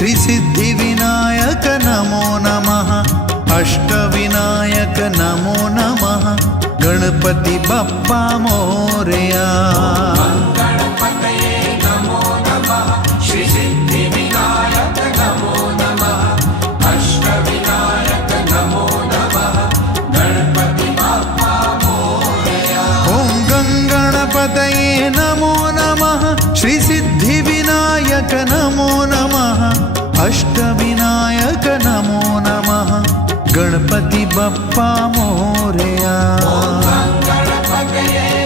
श्री सिद्धिविनायक नमो नमः अष्टविनायक नमो नमः गणपति बप्पा मोरया गणपतये नमो नमः श्री सिद्धिविनायक नमो नमः अष्टविनायक नमो नमः गणपति बप्पा मोरया ॐ गणपतये नमो नमः श्री सिद्धिविनायक नमो नमः अष्टविनायक नमो नमः गणपति बप्पा मोरया गणपतये